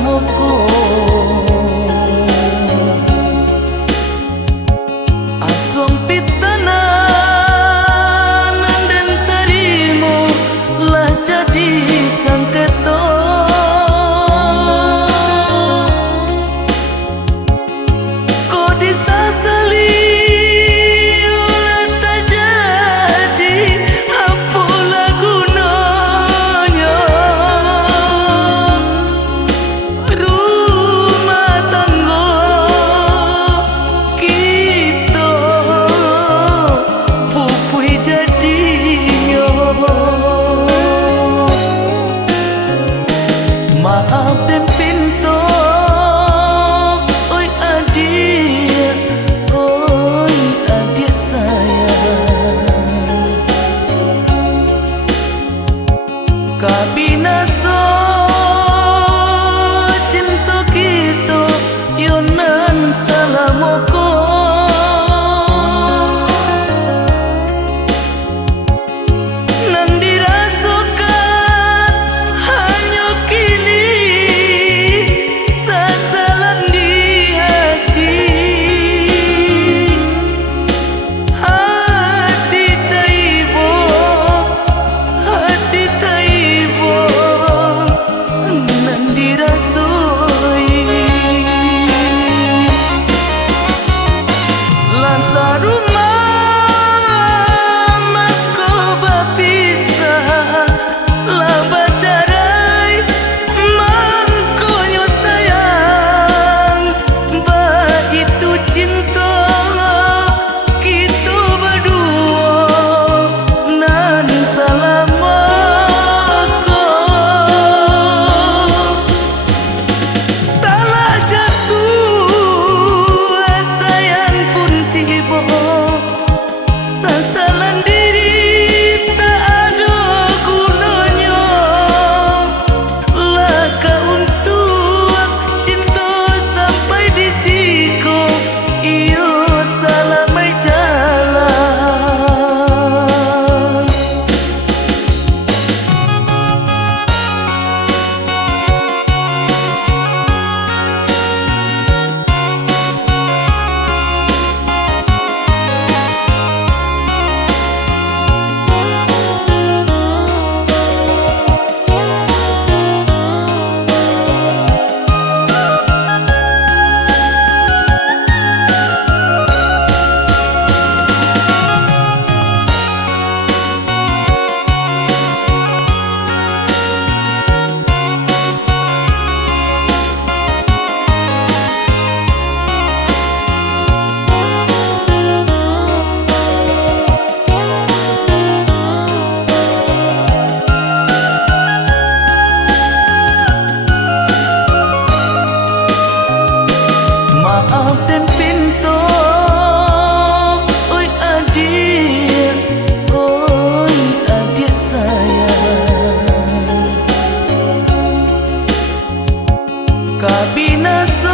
salamuku. Asong pitanan dan terimo lah jadi sangketo. Ko disasali ulah tak jadi apalah gunanya. Rumah tangga kita pupui jadinya. Maaf dan pintu, oi adik sayang. Kabinaso cinta kita yonan salamuku. Nang dirasukan hanya kini sasalan di hati. Hati taibo nang dirasui. Lansa rumah mako bapisah lah bacarai mangkonyo sayang. Ba itu cinta kita berdua nan salamuku. Talah jatuh sayang pun tiba. Sasalan diri tak ada gunanya. Laka untuk cinta sampai di siku. Iyo salamai jalan. Maaf dan pintu, oi adik sayang. Kabinaso